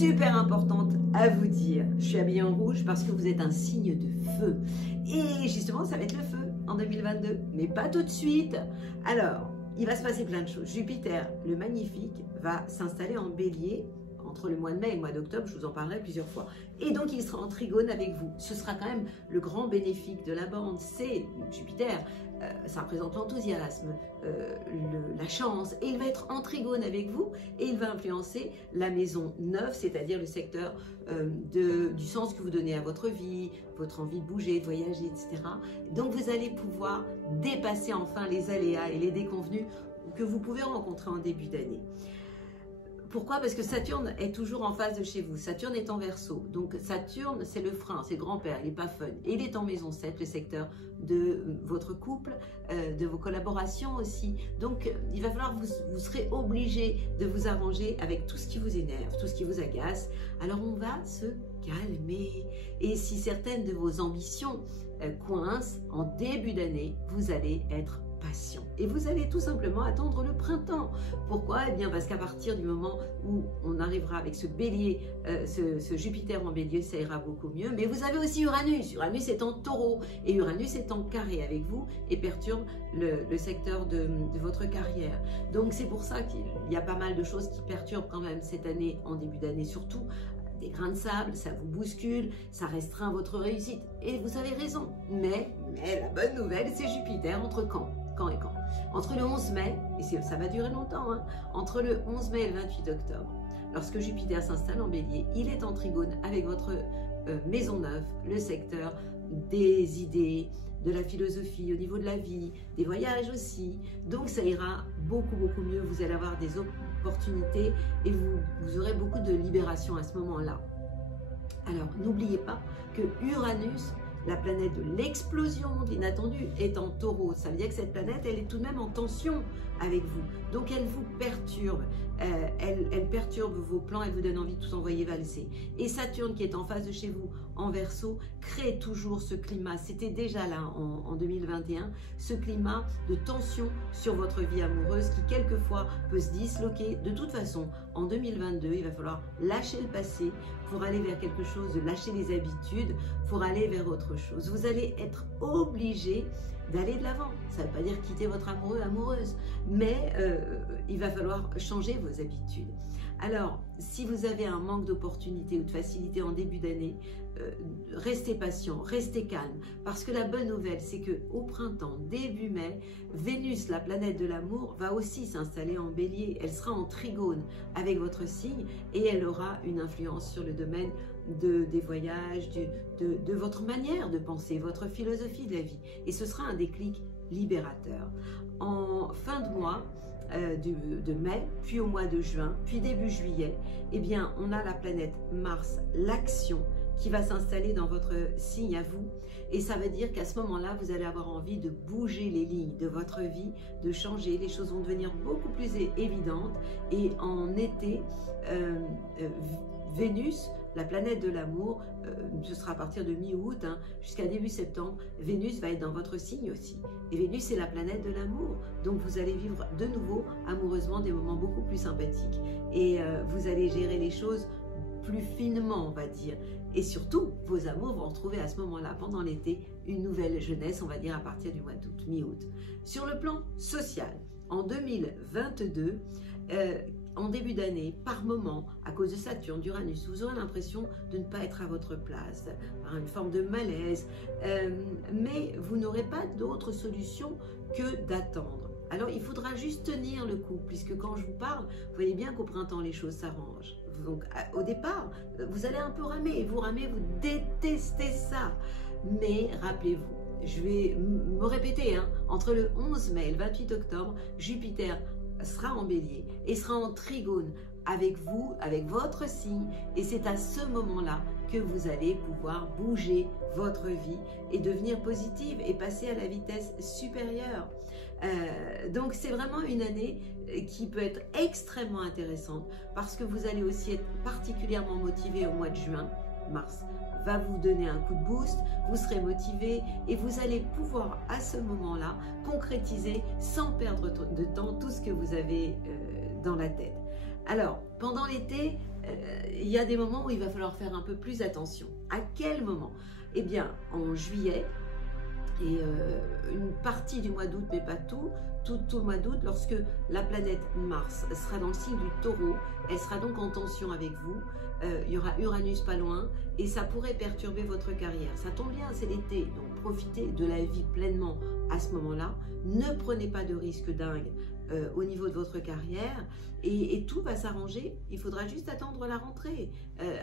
super importante à vous dire. Je suis habillée en rouge parce que vous êtes un signe de feu. Et justement, ça va être le feu en 2022, mais pas tout de suite. Alors, il va se passer plein de choses. Jupiter, le magnifique, va s'installer en bélier entre le mois de mai et le mois d'octobre, je vous en parlerai plusieurs fois. Et donc, il sera en trigone avec vous. Ce sera quand même le grand bénéfique de la bande, c'est Jupiter. Ça représente l'enthousiasme, la chance, et il va être en trigone avec vous, et il va influencer la maison 9, c'est-à-dire le secteur du sens que vous donnez à votre vie, votre envie de bouger, de voyager, etc. Donc, vous allez pouvoir dépasser enfin les aléas et les déconvenus que vous pouvez rencontrer en début d'année. Pourquoi? Parce que Saturne est toujours en face de chez vous. Saturne est en Verseau. Donc Saturne, c'est le frein, c'est le grand-père, il n'est pas fun. Et il est en maison 7, le secteur de votre couple, de vos collaborations aussi. Donc il va falloir, vous serez obligé de vous arranger avec tout ce qui vous énerve, tout ce qui vous agace. Alors on va se calmer. Et si certaines de vos ambitions coincent en début d'année, vous allez être patient. Et vous allez tout simplement attendre le printemps. Pourquoi? Eh bien parce qu'à partir du moment où on arrivera avec ce bélier, ce Jupiter en bélier, ça ira beaucoup mieux. Mais vous avez aussi Uranus. Uranus est en taureau et Uranus est en carré avec vous et perturbe le secteur de votre carrière. Donc c'est pour ça qu'il y a pas mal de choses qui perturbent quand même cette année, en début d'année surtout. Des grains de sable, ça vous bouscule, ça restreint votre réussite. Et vous avez raison. Mais la bonne nouvelle, c'est Jupiter entre quand et quand? Entre le 11 mai, et ça va durer longtemps, hein, entre le 11 mai et le 28 octobre, lorsque Jupiter s'installe en bélier, il est en trigone avec votre maison 9, le secteur des idées, de la philosophie, au niveau de la vie, des voyages aussi. Donc ça ira beaucoup mieux, vous allez avoir des opportunités et vous aurez beaucoup de libération à ce moment-là. Alors n'oubliez pas que Uranus, la planète de l'explosion, de l'inattendu, est en taureau. Ça veut dire que cette planète, elle est tout de même en tension avec vous. Donc elle vous perturbe, elle perturbe vos plans, elle vous donne envie de tout envoyer valser. Et Saturne, qui est en face de chez vous, en Verseau, crée toujours ce climat. C'était déjà là en 2021, ce climat de tension sur votre vie amoureuse qui quelquefois peut se disloquer. De toute façon, en 2022, il va falloir lâcher le passé pour aller vers quelque chose, de lâcher les habitudes pour aller vers autre chose. Vous allez être obligé d'aller de l'avant. Ça ne veut pas dire quitter votre amoureux, amoureuse, mais il va falloir changer vos habitudes. Alors, si vous avez un manque d'opportunité ou de facilité en début d'année, restez patient, restez calme, parce que la bonne nouvelle, c'est que au printemps, début mai, Vénus, la planète de l'amour, va aussi s'installer en bélier. Elle sera en trigone avec votre signe et elle aura une influence sur le domaine des voyages, de votre manière de penser, votre philosophie de la vie. Et ce sera un déclic libérateur. En fin de mois, de mai, puis au mois de juin, puis début juillet, eh bien, on a la planète Mars, l'action, qui va s'installer dans votre signe à vous. Et ça veut dire qu'à ce moment-là, vous allez avoir envie de bouger les lignes de votre vie, de changer. Les choses vont devenir beaucoup plus évidentes. Et en été, Vénus, la planète de l'amour, ce sera à partir de mi-août hein, jusqu'à début septembre, Vénus va être dans votre signe aussi. Et Vénus, c'est la planète de l'amour. Donc, vous allez vivre de nouveau, amoureusement, des moments beaucoup plus sympathiques. Et vous allez gérer les choses plus finement, on va dire. Et surtout, vos amours vont retrouver à ce moment-là, pendant l'été, une nouvelle jeunesse, on va dire à partir du mois d'août, mi-août. Sur le plan social, en 2022, en début d'année, par moment, à cause de Saturne, d'Uranus, vous aurez l'impression de ne pas être à votre place, par une forme de malaise, mais vous n'aurez pas d'autre solution que d'attendre. Alors, il faudra juste tenir le coup, puisque quand je vous parle, vous voyez bien qu'au printemps, les choses s'arrangent. Donc, au départ, vous allez un peu ramer, vous détestez ça. Mais rappelez-vous, je vais me répéter, hein, entre le 11 mai et le 28 octobre, Jupiter sera en bélier et sera en trigone avec vous, avec votre signe, et c'est à ce moment-là que vous allez pouvoir bouger votre vie et devenir positive et passer à la vitesse supérieure. Donc c'est vraiment une année qui peut être extrêmement intéressante parce que vous allez aussi être particulièrement motivé au mois de juin. Mars va vous donner un coup de boost, vous serez motivé et vous allez pouvoir à ce moment-là concrétiser sans perdre de temps tout ce que vous avez dans la tête. Alors, pendant l'été, il y a des moments où il va falloir faire un peu plus attention. À quel moment? Eh bien, en juillet, et une partie du mois d'août, mais pas tout le mois d'août, lorsque la planète Mars sera dans le signe du Taureau, elle sera donc en tension avec vous, il y aura Uranus pas loin, et ça pourrait perturber votre carrière. Ça tombe bien, c'est l'été, donc profitez de la vie pleinement à ce moment-là, ne prenez pas de risques dingues au niveau de votre carrière, et tout va s'arranger. Il faudra juste attendre la rentrée.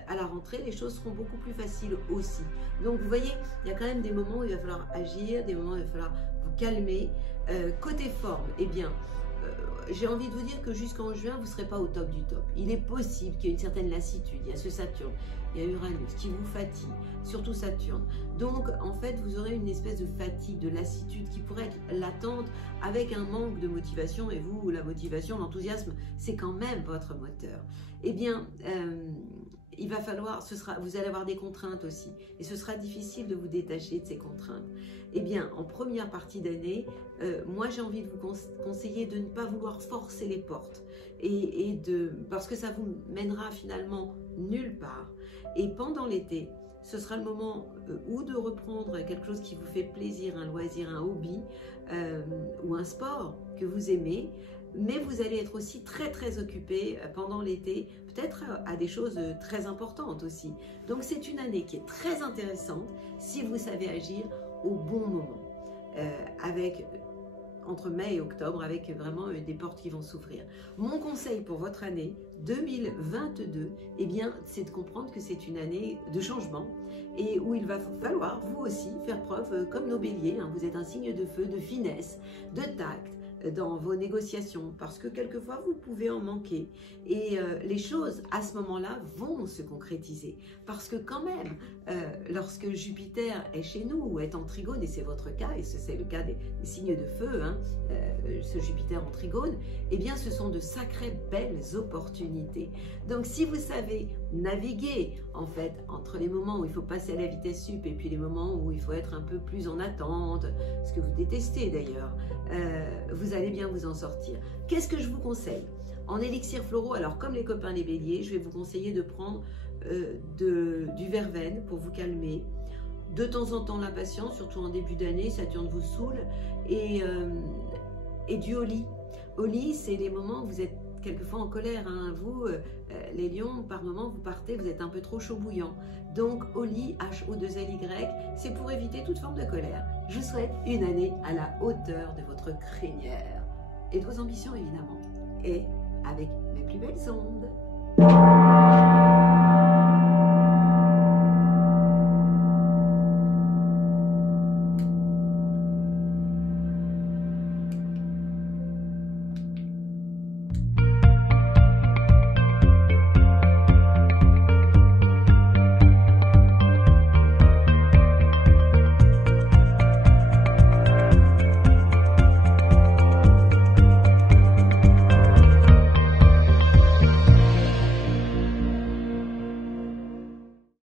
À la rentrée, les choses seront beaucoup plus faciles aussi. Donc vous voyez, il y a quand même des moments où il va falloir agir, des moments où il va falloir vous calmer. Côté forme, eh bien, j'ai envie de vous dire que jusqu'en juin, vous ne serez pas au top du top. Il est possible qu'il y ait une certaine lassitude. Il y a ce Saturne, il y a Uranus qui vous fatigue, surtout Saturne. Donc, en fait, vous aurez une espèce de fatigue, de lassitude qui pourrait être latente avec un manque de motivation. Et vous, la motivation, l'enthousiasme, c'est quand même votre moteur. Eh bien, il va falloir, vous allez avoir des contraintes aussi. Et ce sera difficile de vous détacher de ces contraintes. Eh bien, en première partie d'année, moi j'ai envie de vous conseiller de ne pas vouloir forcer les portes. Parce que ça vous mènera finalement nulle part. Et pendant l'été, ce sera le moment ou de reprendre quelque chose qui vous fait plaisir, un loisir, un hobby ou un sport que vous aimez. Mais vous allez être aussi très très occupé pendant l'été, peut-être à des choses très importantes aussi. Donc c'est une année qui est très intéressante si vous savez agir au bon moment, entre mai et octobre, avec vraiment des portes qui vont s'ouvrir. Mon conseil pour votre année 2022, eh bien, c'est de comprendre que c'est une année de changement et où il va falloir, vous aussi, faire preuve, comme nos béliers, hein, vous êtes un signe de feu, de finesse, de tact, dans vos négociations, parce que quelquefois vous pouvez en manquer et les choses à ce moment-là vont se concrétiser, parce que quand même lorsque Jupiter est chez nous ou est en trigone, et c'est votre cas, et c'est le cas des signes de feu, hein, ce Jupiter en trigone, eh bien ce sont de sacrées belles opportunités. Donc si vous savez naviguer en fait entre les moments où il faut passer à la vitesse sup et puis les moments où il faut être un peu plus en attente, ce que vous détestez d'ailleurs, vous allez bien vous en sortir. Qu'est-ce que je vous conseille? En élixirs floraux, alors comme les copains les béliers, je vais vous conseiller de prendre du verveine pour vous calmer. De temps en temps la patience, surtout en début d'année, Saturne vous saoule, et du holly. Holly, c'est les moments où vous êtes quelquefois en colère, hein. Vous, les lions, par moment, vous partez, vous êtes un peu trop chaud bouillant. Donc, Holly, H-O-2-L-Y, c'est pour éviter toute forme de colère. Je vous souhaite une année à la hauteur de votre crinière et de vos ambitions, évidemment. Et avec mes plus belles ondes.